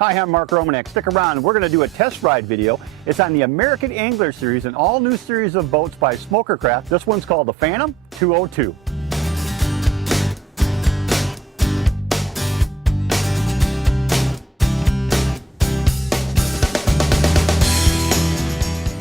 Hi, I'm Mark Romanek. Stick around. We're going to do a test ride video. It's on the American Angler series, an all-new series of boats by Smokercraft. This one's called the Phantom 202.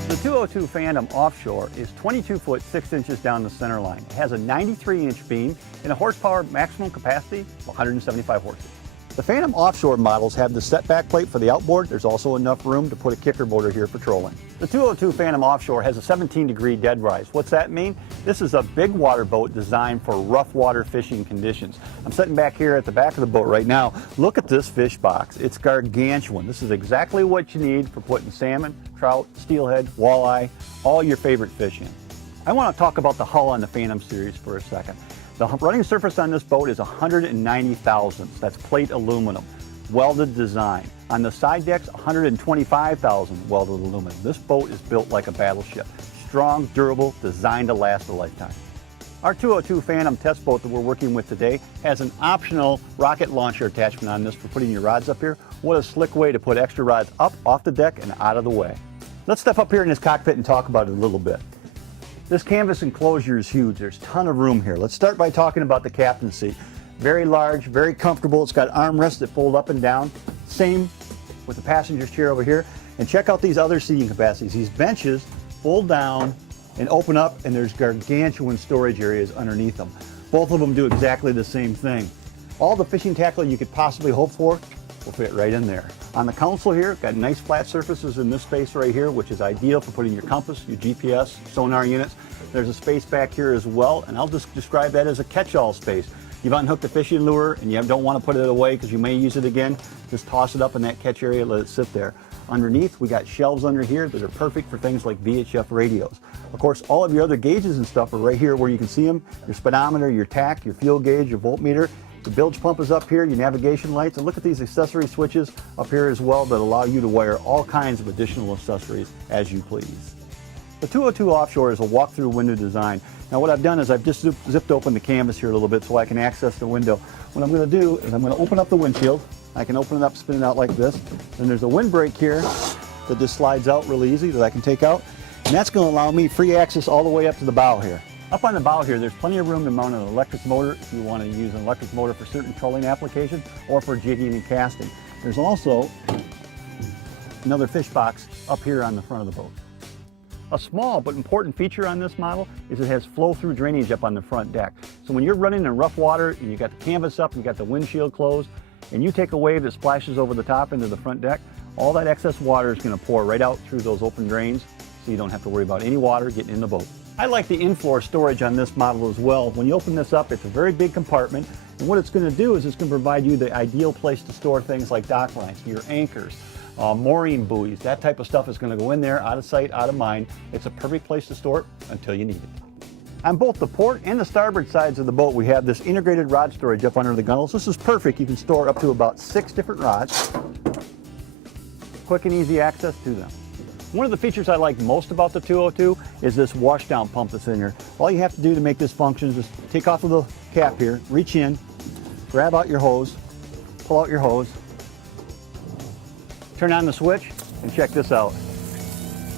The 202 Phantom Offshore is 22 foot 6 inches down the center line. It has a 93-inch beam and a horsepower maximum capacity of 175 horses. The Phantom Offshore models have the setback plate for the outboard. There's also enough room to put a kicker motor here for trolling. The 202 Phantom Offshore has a 17-degree dead rise. What's that mean? This is a big water boat designed for rough water fishing conditions. I'm sitting back here at the back of the boat right now. Look at this fish box. It's gargantuan. This is exactly what you need for putting salmon, trout, steelhead, walleye, all your favorite fish in. I want to talk about the hull on the Phantom series for a second. The running surface on this boat is 190 thousandths. That's plate aluminum, welded design. On the side decks, 125 thousand welded aluminum. This boat is built like a battleship. Strong, durable, designed to last a lifetime. Our 202 Phantom test boat that we're working with today has an optional rocket launcher attachment on this for putting your rods up here. What a slick way to put extra rods up, off the deck, and out of the way. Let's step up here in this cockpit and talk about it a little bit. This canvas enclosure is huge. There's a ton of room here. Let's start by talking about the captain's seat. Very large, very comfortable. It's got armrests that fold up and down. Same with the passenger's chair over here. And check out these other seating capacities. These benches fold down and open up, and there's gargantuan storage areas underneath them. Both of them do exactly the same thing. All the fishing tackle you could possibly hope for will fit right in there. On the console here, got nice flat surfaces in this space right here, which is ideal for putting your compass, your GPS, sonar units. There's a space back here as well, and I'll just describe that as a catch-all space. You've unhooked a fishing lure and you don't want to put it away because you may use it again, just toss it up in that catch area, let it sit there. Underneath, we got shelves under here that are perfect for things like VHF radios. Of course, all of your other gauges and stuff are right here where you can see them. Your speedometer, your tach, your fuel gauge, your voltmeter. The bilge pump is up here, your navigation lights, and look at these accessory switches up here as well that allow you to wire all kinds of additional accessories as you please. The 202 Offshore is a walk-through window design. Now what I've done is I've just zipped open the canvas here a little bit so I can access the window. What I'm going to do is I'm going to open up the windshield. I can open it up, spin it out like this. Then there's a windbreak here that just slides out really easy that I can take out. And that's going to allow me free access all the way up to the bow here. Up on the bow here, there's plenty of room to mount an electric motor if you want to use an electric motor for certain trolling applications or for jigging and casting. There's also another fish box up here on the front of the boat. A small but important feature on this model is it has flow-through drainage up on the front deck. So when you're running in rough water and you got the canvas up and you got the windshield closed and you take a wave that splashes over the top into the front deck, all that excess water is going to pour right out through those open drains so you don't have to worry about any water getting in the boat. I like the in-floor storage on this model as well. When you open this up, it's a very big compartment, and what it's going to do is it's going to provide you the ideal place to store things like dock lines, your anchors, mooring buoys. That type of stuff is going to go in there, out of sight, out of mind. It's a perfect place to store it until you need it. On both the port and the starboard sides of the boat, we have this integrated rod storage up under the gunnels. This is perfect. You can store up to about 6 different rods. Quick and easy access to them. One of the features I like most about the 202 is this washdown pump that's in here. All you have to do to make this function is just take off of the cap here, reach in, grab out your hose, pull out your hose, turn on the switch, and check this out.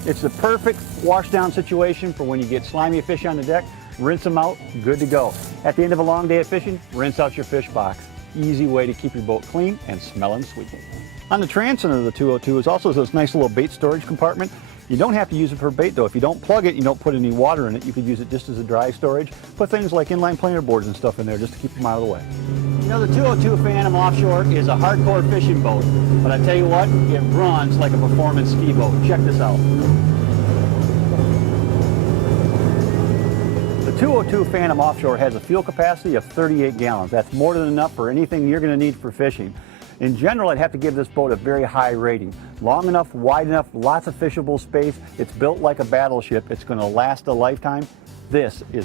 It's the perfect washdown situation for when you get slimy fish on the deck, rinse them out, good to go. At the end of a long day of fishing, rinse out your fish box. Easy way to keep your boat clean and smelling sweet. On the transom of the 202 is also this nice little bait storage compartment. You don't have to use it for bait though. If you don't plug it, you don't put any water in it, you could use it just as a dry storage. Put things like inline planer boards and stuff in there just to keep them out of the way. You know, the 202 Phantom Offshore is a hardcore fishing boat, but I tell you what, it runs like a performance ski boat. Check this out. The 202 Phantom Offshore has a fuel capacity of 38 gallons. That's more than enough for anything you're going to need for fishing. In general, I'd have to give this boat a very high rating. Long enough, wide enough, lots of fishable space. It's built like a battleship. It's going to last a lifetime. This is